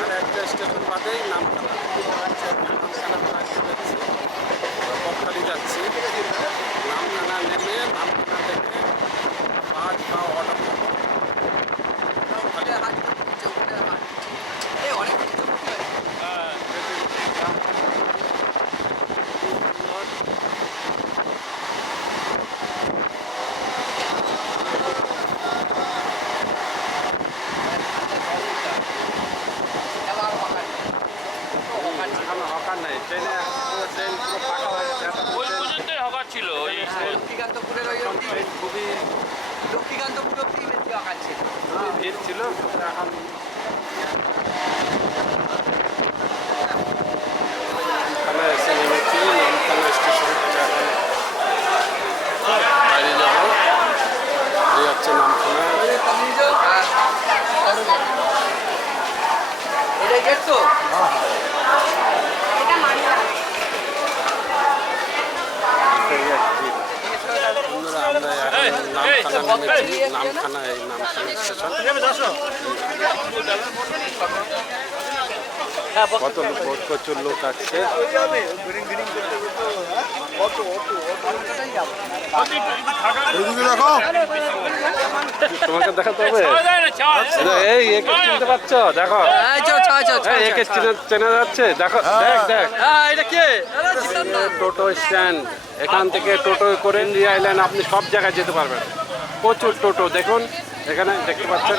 আর একটা স্টেশন বাদেই নামখানা। নামখানা যাচ্ছি, বকখালি যাচ্ছি। নামখানা নেমে নামখানা থেকে বাস বা অটো হকার নাই, ট্রেনে ট্রেন পুরো ফাঁকা হয়ে গেছে। ওই পর্যন্তই হকার ছিল। ওই লক্ষ্মীকান্তপুরের ওই ট্রেন খুবই লক্ষ্মীকান্তপুর অব্দি বেশি হকার ছিল। ভিড় ছিল। এখন নামখানা এসে নেমেছি। নামখানা স্টেশন থেকে এখন বাইরে যাবো। এই হচ্ছে নামখানা। এটাই গেট তো? বন্ধুরা আমরা এখন নামখানা নেমেছি। নামখানা এই নামখানা স্টেশন। কত লোক, প্রচুর লোক আছে। তোমাকে দেখাতে হবে। এই একে চিনতে পারছো? দেখো একে চেনা যাচ্ছে। দেখো, দেখ দেখ, এটা কে? টোটো স্ট্যান্ড। এখান থেকে টোটো করে ইন্ডিয়া আইল্যান্ড আপনি সব জায়গায় যেতে পারবেন। প্রচুর টোটো দেখুন, এখানে দেখতে পাচ্ছেন।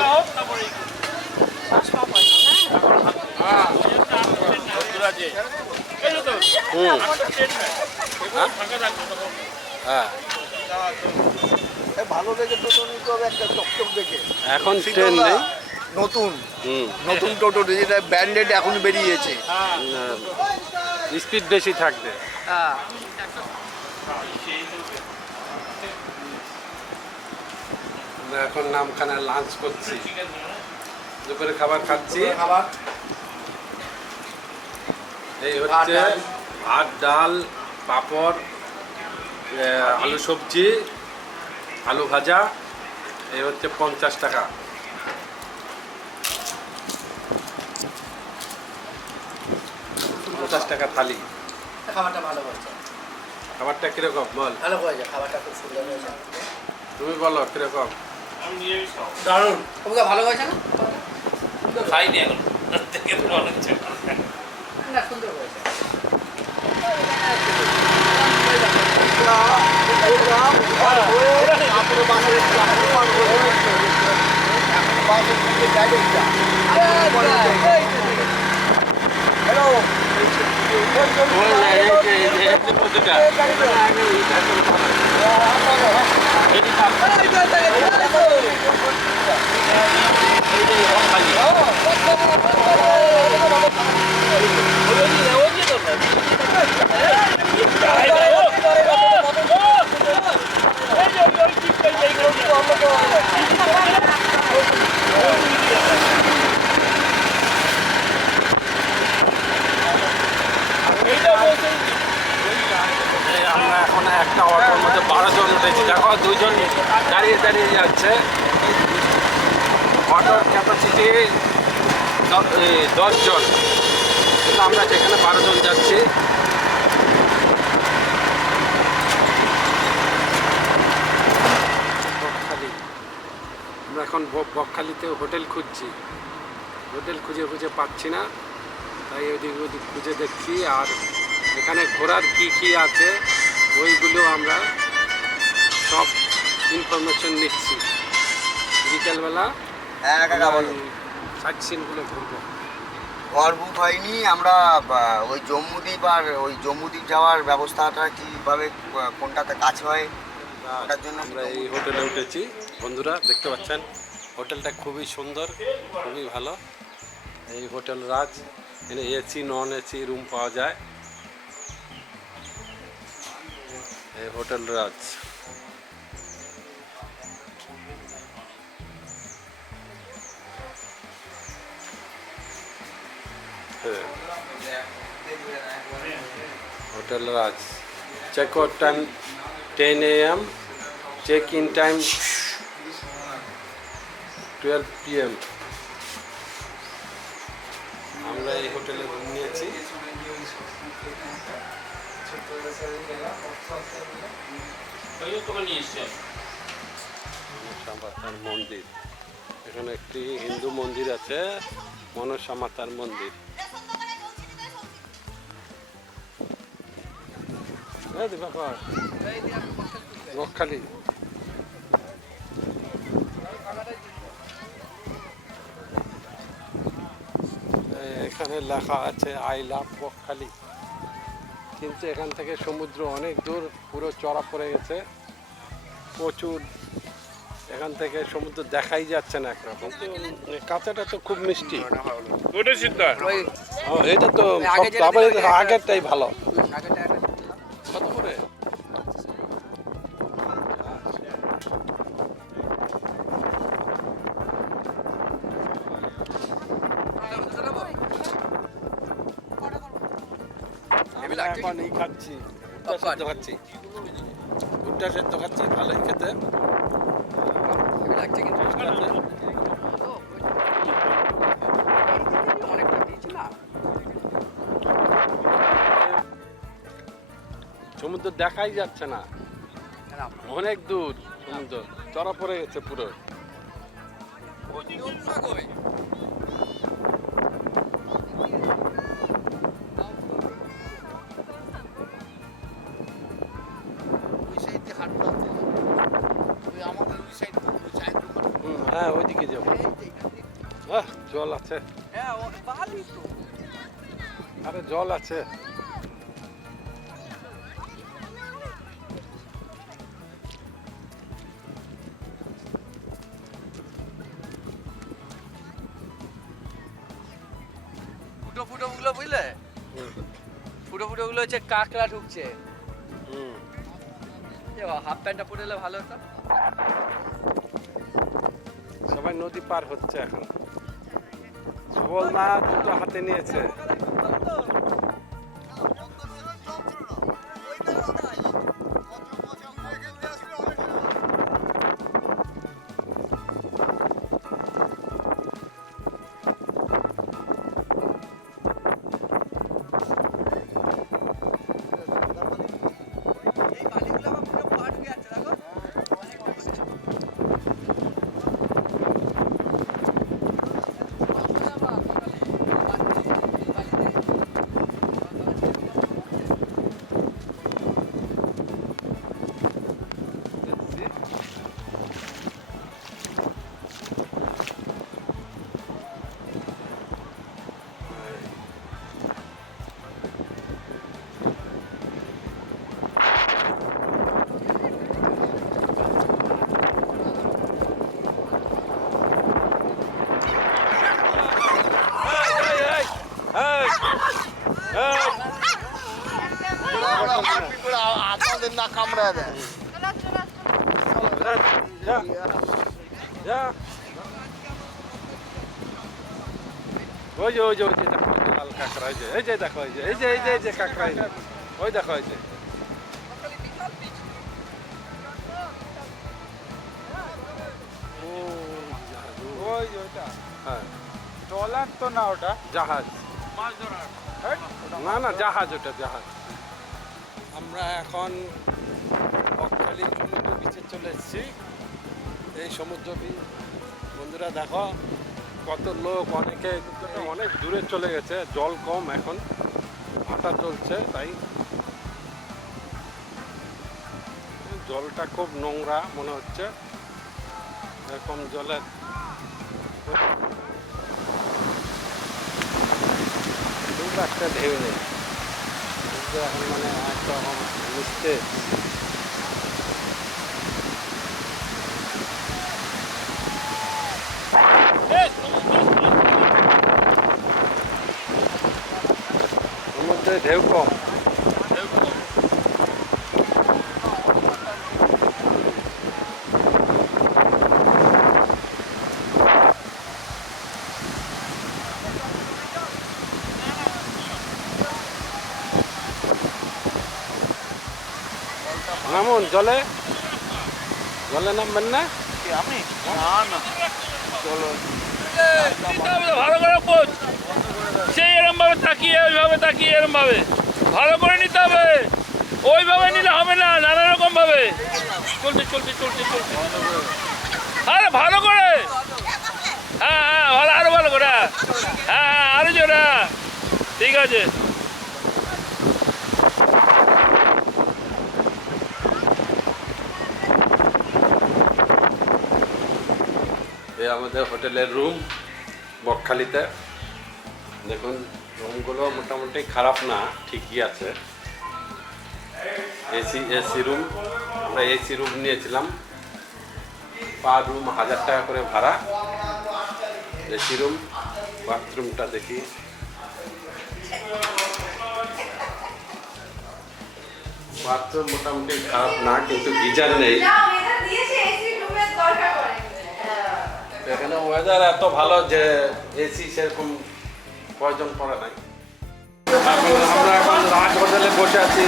হ্যাঁ, ভালো দেখে টোটো নিতে হবে, একটা চকচক দেখে। এখন ট্রেন নেই। নতুন নতুন টোটো যেটা ব্র্যান্ডেড এখন বেরিয়েছে। স্পিড বেশি থাকবে। আমরা এখন নামখানা লাঞ্চ করছি, দুপুরে খাবার খাচ্ছি। এই হচ্ছে ভাত, ডাল, পাঁপড়, আলু সবজি, আলু ভাজা। এই হচ্ছে 50 টাকা। টাকা থালি। খাবারটা ভালো হয়েছে। খাবারটা কিরকম বল? ভালো হয়েছে, খাবারটা খুব সুন্দর হয়েছে। তুমি বলো কিরকম? দারুণ। তোমাকে ভালো হয়েছে না? খাইনি এখন থেকে মনে হচ্ছে না, সুন্দর হয়েছে। আমরা এখন একটা অটোর মধ্যে 12 জন উঠেছি। দেখো 2 জন দাঁড়িয়ে দাঁড়িয়ে যাচ্ছে। অটোর ক্যাপাসিটি 10 জন, কিন্তু আমরা যেখানে 12 জন যাচ্ছি। বকখালি, আমরা এখন বকখালিতে হোটেল খুঁজছি। হোটেল খুঁজে খুঁজে পাচ্ছি না, তাই ওদিক ওদিক খুঁজে দেখছি। আর এখানে ঘোরার কি আছে ওইগুলো আমরা সব ইনফরমেশন নিচ্ছি। বিকেলবেলা সাইট সিনগুলো ঘুরবো। ঘর বুক হয়নি, আমরা ওই জম্মুদ্বীপ আর ওই জম্মুদ্বীপ যাওয়ার ব্যবস্থাটা কীভাবে, কোনটাতে কাছে হয় ওটার জন্য আমরা এই হোটেলে উঠেছি। বন্ধুরা দেখতে পাচ্ছেন হোটেলটা খুবই সুন্দর, খুবই ভালো। এই হোটেল রাজ, এখানে এসি নন এসি রুম পাওয়া যায়। এই hotel Raj. Hotel Raj. Checkout time 10 AM, check in time 12 PM। আমরা এই হোটেলে রুম নিয়েছি। মনসা মাতার মন্দির, এখানে একটি হিন্দু মন্দির আছে, মনসা মাতার মন্দির। বকখালি এখানে লেখা আছে আই লাভ বকখালি, কিন্তু এখান থেকে সমুদ্র অনেক দূর, পুরো চড়া পড়ে গেছে প্রচুর। এখান থেকে সমুদ্র দেখাই যাচ্ছে না একরকম। কাঁচাটা তো খুব মিষ্টি। এটা তো আগেরটাই ভালো। কত করে? এখন এই খাচ্ছি, ভুট্টা সেদ্ধ খাচ্ছি, ভুট্টা সেদ্ধ খাচ্ছি, ভালোই খেতে। সমুদ্র দেখাই যাচ্ছে না, অনেক দূর সমুদ্র, চড়া পড়ে গেছে পুরো। হ্যাঁ, ওইদিকে যাবো। জল আছে, আরে জল আছে। ফুটো ফুটো গুলো বুঝলে, ফুটো ফুটো গুলো হচ্ছে কাঁকড়া ঢুকছে। হাফ প্যান্টটা পরে এলে ভালো হতো। সবাই নদী পার হচ্ছে এখন। সুবল মা দুটো হাতে নিয়েছে। আপনাদের না কামড়ায় দেয়। ওই যে ওই যে ওই যে দেখো, লাল কাঁকড়া, এই যে দেখো, এই যে এই যে এই যে এই যে কাঁকড়া, ওই দেখো, এই যে ওই ওইটা হ্যাঁ, ট্রলার তো না, ওটা জাহাজ। মাছ ধরার। না না, জাহাজ, ওটা জাহাজ। আমরা এখন বকখালি সমুদ্র বিচে চলে এসেছি। এই সমুদ্র বিচ বন্ধুরা দেখো কত লোক, অনেকে অনেক দূরে চলে গেছে, জল কম, এখন হাঁটা চলছে, তাই জলটা খুব নোংরা মনে হচ্ছে, এরকম জলের খুব একটা ঢেউ নেই। এখন মানে একদম মিশতে। সমুদ্রে ঢেউ কম। নামুন জলে, জলে নামবেন না? আমি না না, চলো ভালো করে বোঝ, সেই ওইভাবে তাকিয়ে এরম ভাবে ভালো করে নিতে হবে। ওইভাবে নিলে হবে না, নানা রকম ভাবে চলছে চলছে চলছে চলছে। আরে ভালো করে, হ্যাঁ হ্যাঁ ভালো, আরো ভালো করে, হ্যাঁ হ্যাঁ আরো জোরে, হ্যাঁ ঠিক আছে। এই আমাদের হোটেলের রুম বকখালিতে। দেখুন রুমগুলো মোটামুটি খারাপ না, ঠিকই আছে। এসি রুম, আমরা এসি রুম নিয়েছিলাম, পার রুম 1000 টাকা করে ভাড়া। এসি রুম, বাথরুমটা দেখি, বাথরুম মোটামুটি খারাপ না, কিন্তু গিজার নেই। এখানে ওয়েদার এত ভালো যে এসি সেরকম প্রয়োজন পড়ে নাই। আমরা এখন রাজ হোটেলে বসে আছি,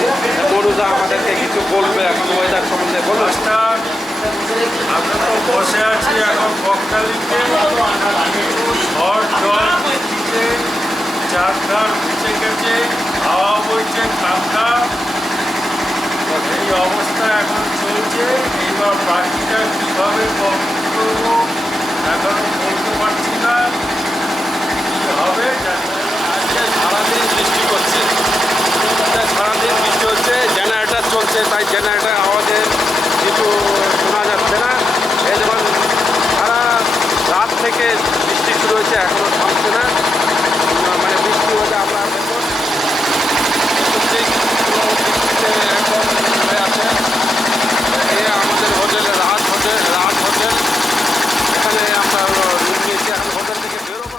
মরুদা আমাদেরকে কিছু বলবে এখন ওয়েদার সম্বন্ধে। বলুন। আমরা তো বসে আছি এখন বকখালিতে, ঝড় জল বৃষ্টিতে চারধার বেঁচে গেছে, হাওয়া বইছে ঠান্ডা, এই অবস্থা এখন চলছে। এইবার বাকিটা কীভাবে করবো এখনো বলতে পারছি না, কী হবে জানি না। আজকে সারাদিন বৃষ্টি করছে, সারাদিন বৃষ্টি হচ্ছে, জেনারেটার চলছে, তাই জেনারেটার আওয়াজে কিছু শোনা যাচ্ছে না। এই যেমন সারা রাত থেকে বৃষ্টি শুরু হয়েছে, এখনও থামছে না। মানে বৃষ্টি হলে আমরা দেখুন চতুর্দিক পুরো বৃষ্টিতে একদম হয়ে আছে। এ আমাদের হোটেল রাজ হোটেল, এখানে আমরা রুম নিয়েছি, এখন হোটেল থেকে বেরোবো।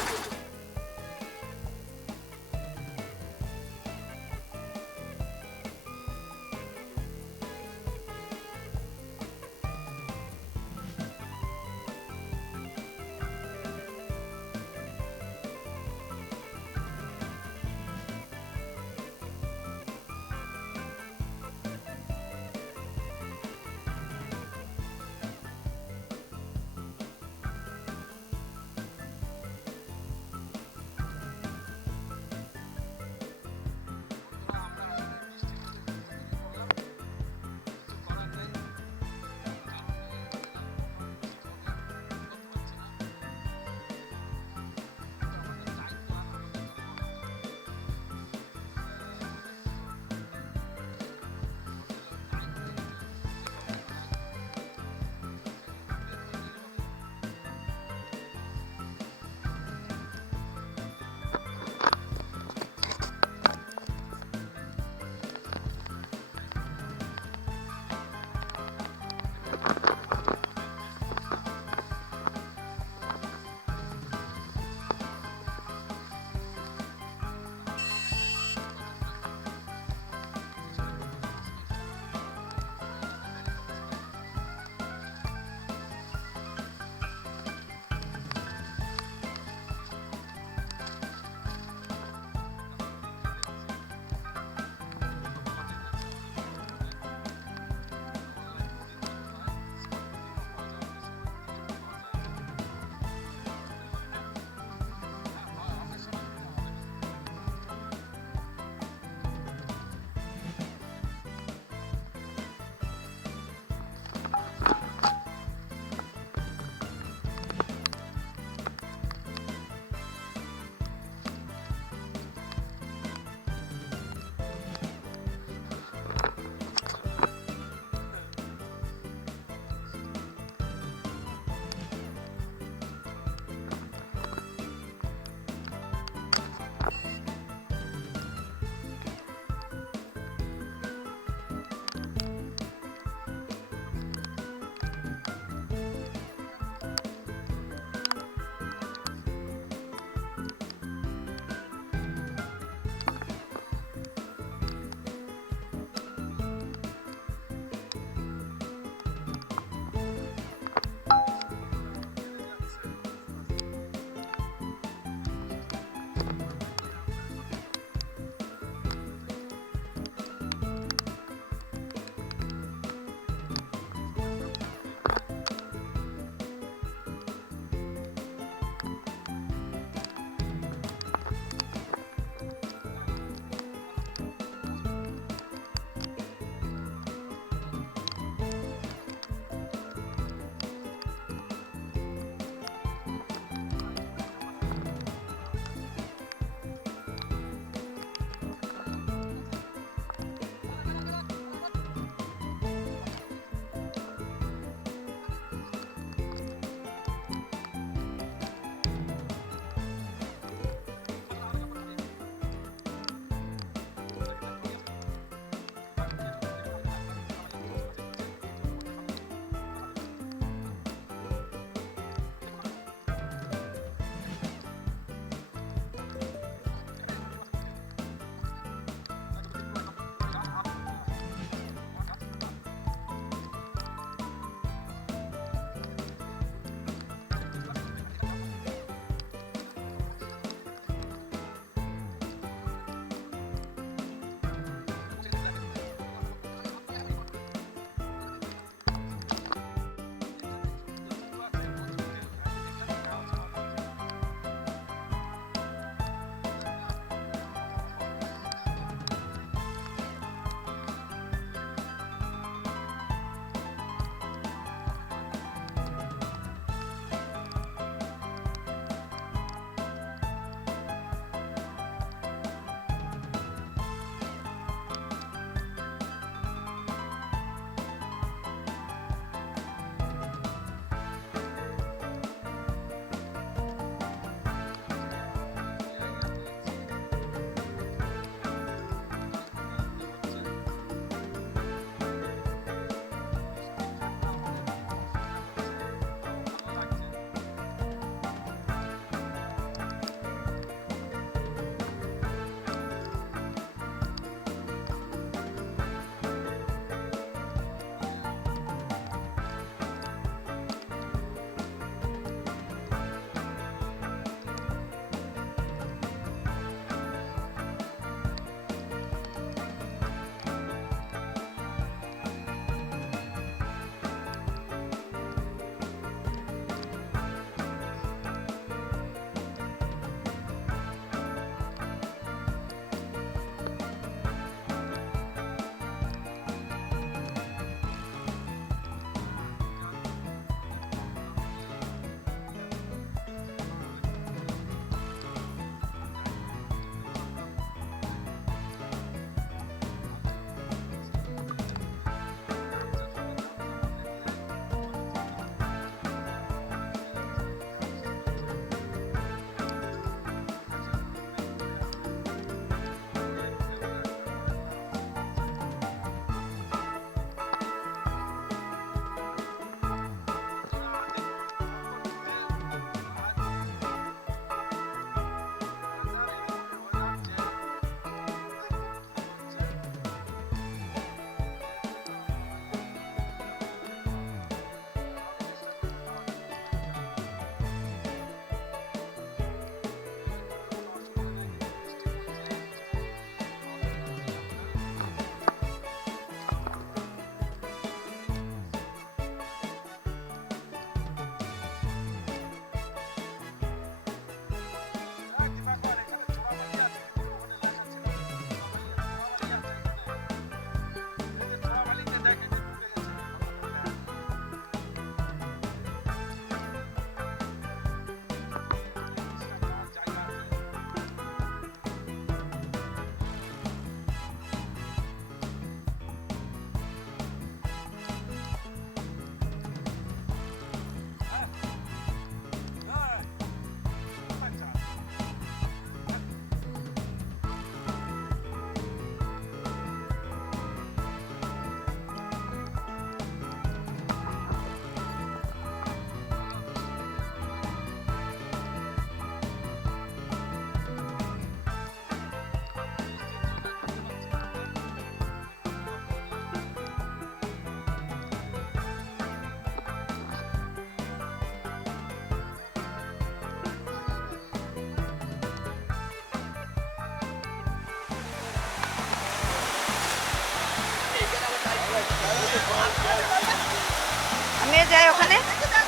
আমি যাই ওখানে।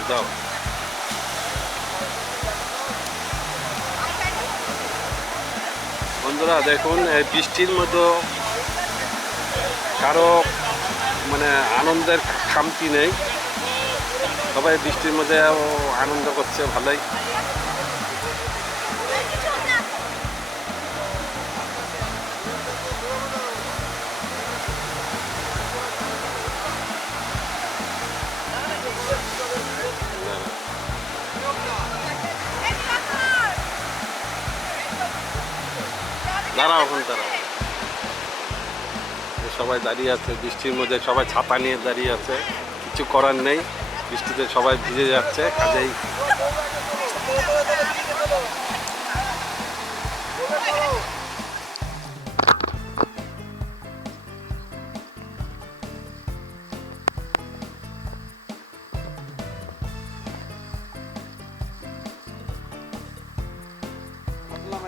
যাও। বন্ধুরা দেখুন, এই বৃষ্টির মধ্যে কারো মানে আনন্দের খামতি নেই, সবাই বৃষ্টির মধ্যে আনন্দ করছে ভালোই। দাঁড়াও, এখন দাঁড়াও। সবাই দাঁড়িয়ে আছে বৃষ্টির মধ্যে, সবাই ছাতা নিয়ে দাঁড়িয়ে আছে, কিছু করার নেই, বৃষ্টিতে সবাই ভিজে যাচ্ছে, কাজেই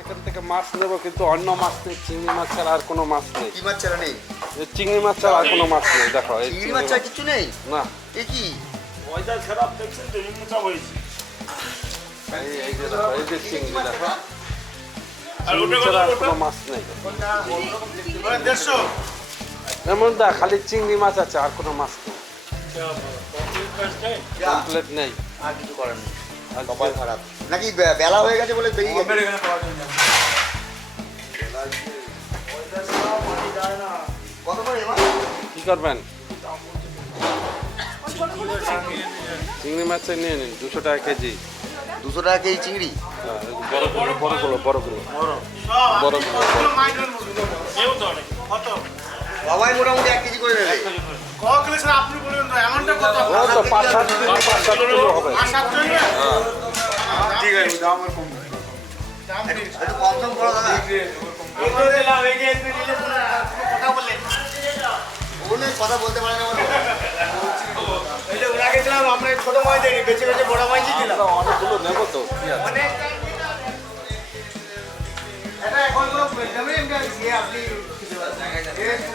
এখান থেকে মাছ নেবো, কিন্তু অন্য মাছ নেই, চিংড়ি মাছ ছাড়া আর কোনো মাছ নেই। কি মাছ ছাড়া নেই? এই চিংড়ি মাছ ছাড়া আর কোনো মাছ নেই। দেখো এই চিংড়ি মাছ ছাড়া কিছু নেই? না, এ কি? ওয়েদার খারাপ দেখছেন তো, হিমুচা হয়েছে। এই যে দেখো, এই যে চিংড়ি দেখো, আর চিংড়ি ওটা ছাড়া আর ওটা কোনো মাছ নেই। 150। এমন দা খালি চিংড়ি মাছ আছে, আর কোনো মাছ নেই, কমপ্লিট নেই। আর কিছু করার নেই, আর কপাল খারাপ। নাকি বেলা হয়ে গেছে বলে বেরিয়ে গেছে? কত করে এবার? কি করবেন? চিংড়ি মাছ নিয়ে নিন, 200 টাকা কেজি। 200 টাকা কেজি চিংড়ি? হ্যাঁ, বড়গুলো বড়গুলো বড়গুলো বড়গুলো। সবাই মোটামুটি 1 কেজি করে নেবে। ও তো 5-7 কিলো হবে। ঠিক আছে, দাম আর কম একটু কম সম করো দাদা। ওগুলো কথা বলতে পারে না বলে। আমরা ছোট মাছ দিই, বেছে বেছে বড় মাছ দিলাম। আমরা অনেকগুলো নেবো তো, কি আছে? এটা এখন কোনো দামে আপনি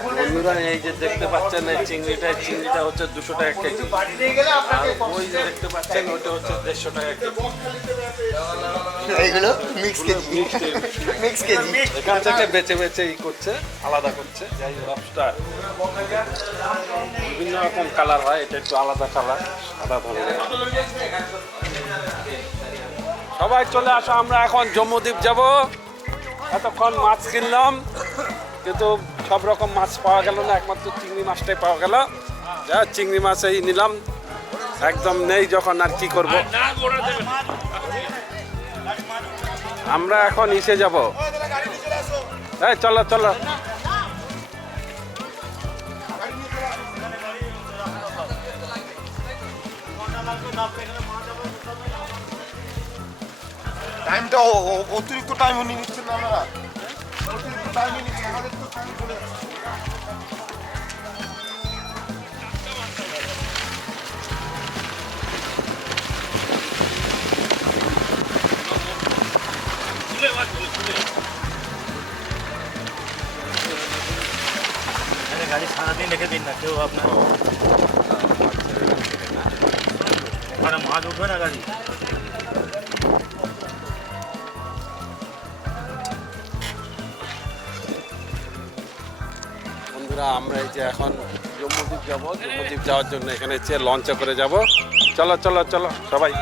বন্ধুরা এই যে দেখতে পাচ্ছেন, এই চিংড়িটা হচ্ছে 200 টাকা কেজি। বাড়ি নিয়ে গেলে আর আপনাকে ওই যে দেখতে পাচ্ছেন, ওইটা হচ্ছে 150 টাকা কেজি। এইগুলো মিক্স কেজি, মিক্স কেজি। এখান থেকে বেছে বেছে করছে, আলাদা করছে। যাই লবস্টার বিভিন্ন রকম কালার হয়, এটা একটু আলাদা কালার, সাদা ধরনের। সবাই চলে আসো, আমরা এখন জম্মুদ্বীপ যাব। এতক্ষণ মাছ কিনলাম, কিন্তু সব রকম মাছ পাওয়া গেল না, একমাত্র চিংড়ি মাছটাই পাওয়া গেল। যা চিংড়ি মাছ এই নিলাম, একদম নেই যখন আর কি করব। আমরা এখন ইসে যাব। এই চলো চলো। টাইমটা অতিরিক্ত টাইম নিয়ে নিচ্ছেন না আপনারা, অতিরিক্ত টাইম নিয়ে নিচ্ছেন, আমাদের তো টাইম চলে যাচ্ছে। গাড়ি সারাদিন রেখে দিন না, কেউ আপনার ওখানে মাছ উঠবে না গাড়ি। বন্ধুরা আমরা এই যে এখন জম্মুদ্বীপ যাব, জম্মুদ্বীপ যাওয়ার জন্য এখানে হচ্ছে লঞ্চে করে যাব। চলো চলো চলো সবাই।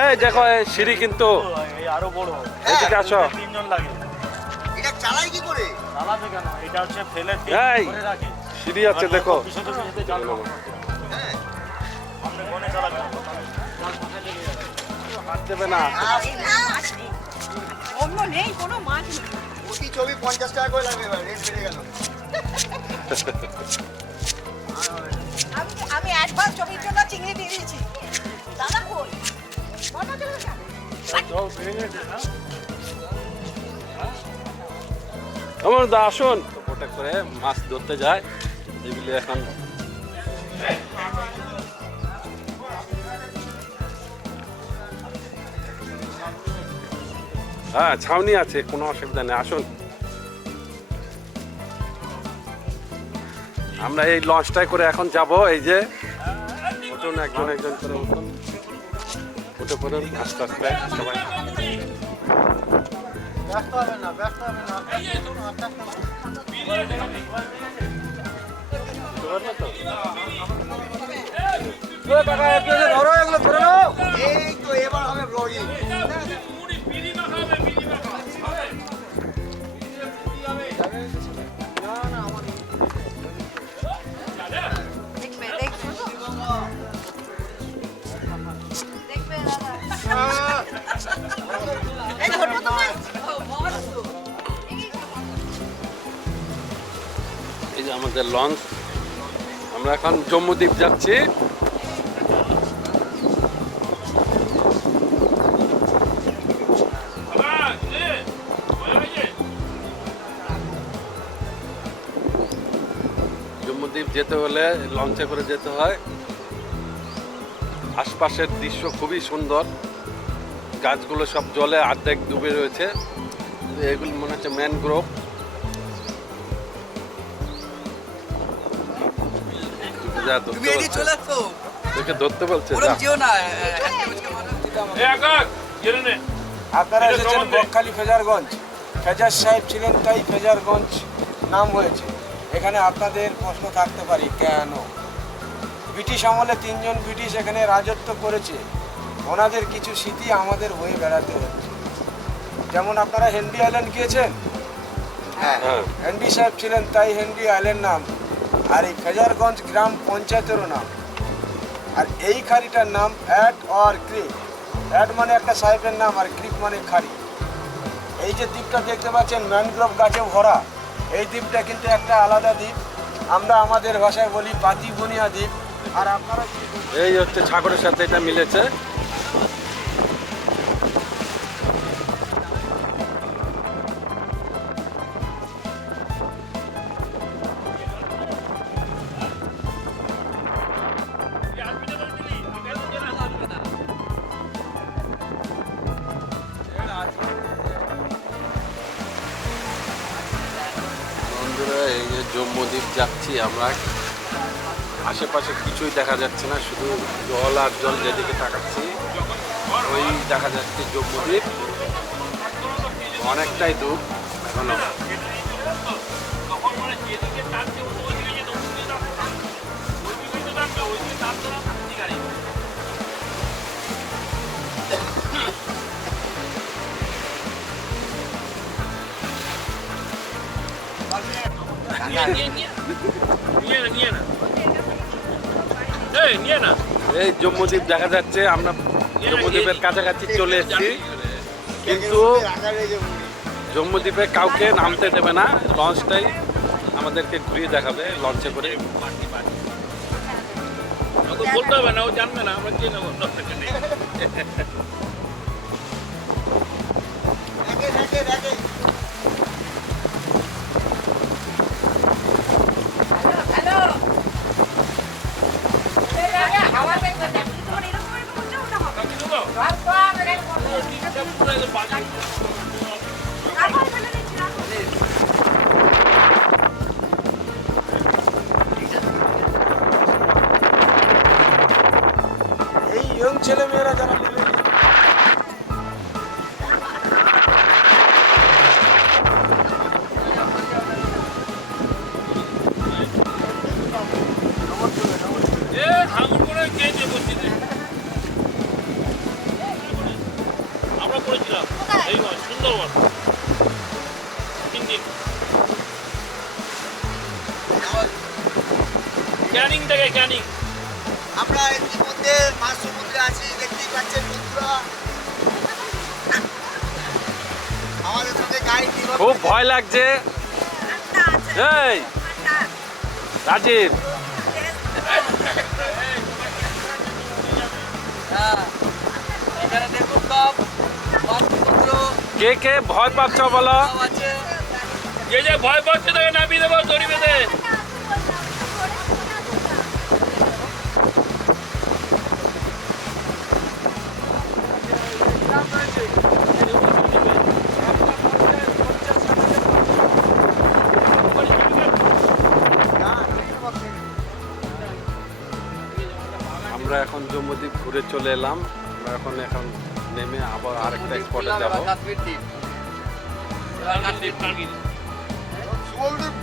এই দেখো এই সিঁড়ি কিন্তু আরো বড়, এদিকে আসো। 3 জন লাগে। এটা চালাই কি করে? চালাবে কেন? এটা হচ্ছে ফেলে এই ধরে রাখে। সিঁড়ি আছে দেখো। বিশেষ যেতে জানবো আপনি কোনে চালাবেন? হাত দেবে না। অন্য নেই, কোনো মাছ নেই। প্রতি ছবি 50 টাকা করে লাগবে, এবার রেট বেড়ে গেল। আমি একবার ছবির জন্য চিংড়ি দিয়ে দিয়েছি। দাদা কই? বলো চলো না। আমার দা আসুন, ওটা করে মাছ ধরতে যায়, যেগুলি এখন হ্যাঁ ছাউনি আছে, কোনো অসুবিধা নেই, আসুন। আমরা এই লঞ্চটায় করে এখন যাব। এই যে উঠুন, একজন একজন করে উঠুন, উঠে পড়ুন আস্তে আস্তে সবাই। এই তো এবার হবে ব্লগিং। দেখবে দেখবে দেখবে দাদা এই ধরো তোমার এই যে আমাদের লঞ্চ, আমরা এখন জম্মুদ্বীপ যাচ্ছি। জম্মুদ্বীপ যেতে হলে লঞ্চে করে যেতে হয়। আশপাশের দৃশ্য খুবই সুন্দর, গাছগুলো সব জলে অর্ধেক ডুবে রয়েছে, এগুলো মনে হচ্ছে ম্যানগ্রোভ। তুমি এদিকে চলে আসো, তোকে ধরতে বলছে, ওরম যা। যেও না। আপনারা এটা এসেছেন সম্বন্ধে? বকখালি ফেজারগঞ্জ। ফেজার সাহেব ছিলেন তাই ফেজারগঞ্জ নাম হয়েছে। এখানে আপনাদের প্রশ্ন থাকতে পারে কেন? ব্রিটিশ আমলে 3 জন ব্রিটিশ এখানে রাজত্ব করেছে, ওনাদের কিছু স্মৃতি আমাদের হয়ে বেড়াতে হচ্ছে। যেমন আপনারা হেনরি আইল্যান্ড গিয়েছেন, হ্যাঁ হ্যাঁ, হেনরি সাহেব ছিলেন তাই হেনরি আইল্যান্ড নাম। আর এই ফেজারগঞ্জ গ্রাম পঞ্চায়েতেরও নাম। আর এই খাড়িটার নাম অ্যাড অর ক্রিক। অ্যাড মানে একটা সাহেবের নাম, আর ক্রিক মানে খাড়ি। এই যে দ্বীপটা দেখতে পাচ্ছেন ম্যানগ্রোভ গাছে ভরা, এই দ্বীপটা কিন্তু একটা আলাদা দ্বীপ। আমরা আমাদের ভাষায় বলি পাতিবনিয়া দ্বীপ। আর আপনারা এই হচ্ছে সাগরের সাথে এটা মিলেছে। বন্ধুরা, এই যে জম্মুদ্বীপ যাচ্ছি আমরা, আশেপাশে কিছুই দেখা যাচ্ছে না, শুধু জল আর জল। যেদিকে তাকাচ্ছি ওই দেখা যাচ্ছে জম্মুদ্বীপ, অনেকটাই দূর এখনো। এই জম্মুদ্বীপ দেখা যাচ্ছে, আমরা জম্মুদ্বীপের কাছাকাছি চলে এসেছি, কিন্তু জম্মুদ্বীপে কাউকে নামতে দেবে না। লঞ্চটাই আমাদেরকে ঘুরিয়ে দেখাবে লঞ্চে করে। বলতে হবে না, ও জানবে না, আমরা কি নেবো। হ্যালো হাওয়া দেখবে তোমার এরকম এরকম করতে হবে তারপর ফেলে দিচ্ছি না। এই ইয়ং ছেলে মেয়েরা যারা নেমে আমরা করেছিলাম এই সুন্দরবন 3 দিন ক্যানিং থেকে ক্যানিং। আমরা ইতিমধ্যে মাছ সমুদ্রে আছি, দেখতেই পাচ্ছেন বন্ধুরা। আমাদের সঙ্গে গাইড খুব ভয় লাগছে। ঠান্ডা আছে এই ঠান্ডা রাজীব, হ্যাঁ, এখানে দেখুন সব সমুদ্র কে কে ভয় পাচ্ছ বলো? সব আছে। যে যে ভয় পাচ্ছে তাকে নামিয়ে দেবো দড়ি বেঁধে। জম্মুদ্বীপ ঘুরে চলে এলাম। আমরা এখন নেমে আবার আরেকটা স্পটে যাব। কাশ্মীর দ্বীপ কার্গিল সুবলদীপ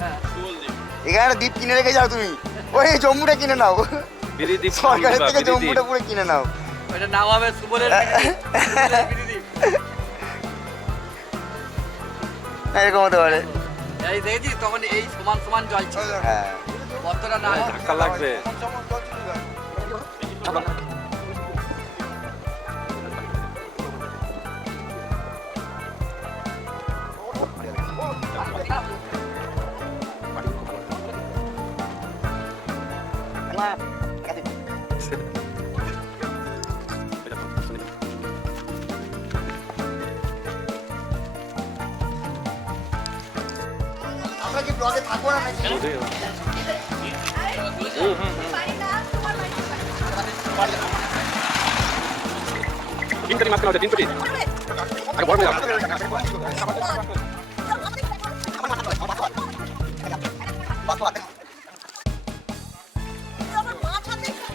হ্যাঁ এখানে একটা দ্বীপ কিনে রেখে যাও তুমি, ওই জম্মুটা কিনে নাও, বিরিদ্বীপ সরকারের থেকে বিরিদ্বীপ। জম্মুটা পুরো কিনে নাও। ওইটার নাম হবে সুবলের বিরিদ্বীপ। এরকম হতে পারে। এই দেখেছি তখন এই সমান সমান জল ছিল, হ্যাঁ কতটা না ধাক্কা লাগবে। আমরা কি ব্লগে থাকবো না নাকি? বাড়ি না, তোমার বাড়ি তিন কোটি মাত্র তিন কোটি আগে বড় মেয়ে আমার মাথাতে একটা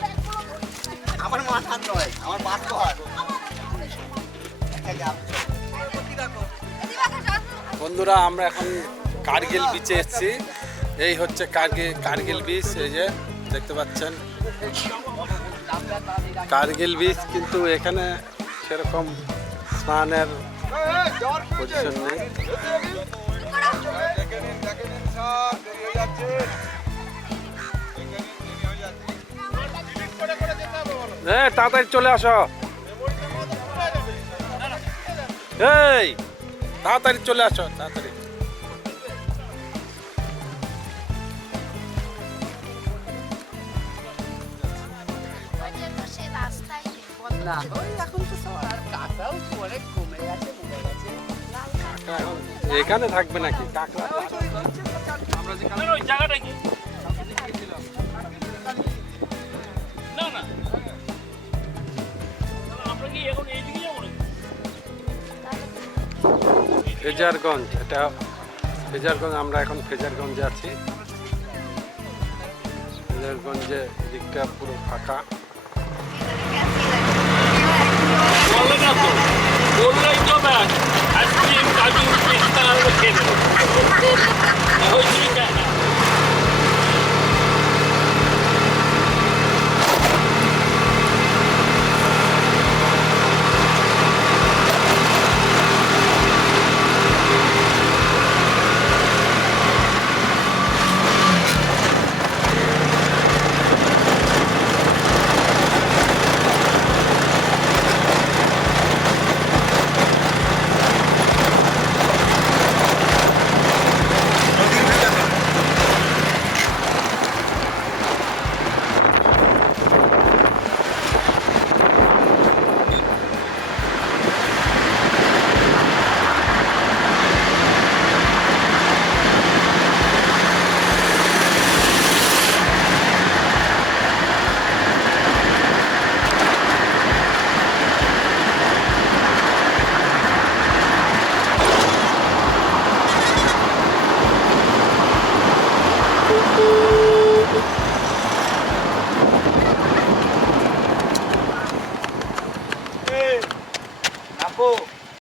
ব্যাগগুলো ধরছে। আমার মাথা হাত নয়, আমার বাদ তো হাত। এদিকে আসো। বন্ধুরা আমরা এখন কার্গিল বিচে এসেছি। এই হচ্ছে কার্গিল বিচ, এই যে দেখতে পাচ্ছেন কার্গিল বিচ। কিন্তু এখানে সেরকম স্নানের পজিশন নেই। তাড়াতাড়ি চলে আসো, এই তাড়াতাড়ি চলে আসো, তাড়াতাড়ি। না ওই এখন তো সব আর কাঁকড়াও অনেক কমে গেছে মরে গেছে। এখন এখানে থাকবে নাকি কাঁকড়া? ওই জায়গাটা কি না না আমরা কি এখন এইদিকে যাবো নাকি? ফেজারগঞ্জ, এটা ফেজারগঞ্জ। আমরা এখন ফেজারগঞ্জে আছি। ফেজারগঞ্জে দিকটা পুরো ফাঁকা। বললো না তো বললেই তো ব্যাস আইসক্রিম কাজু পিস্তা খেয়ে নেবো।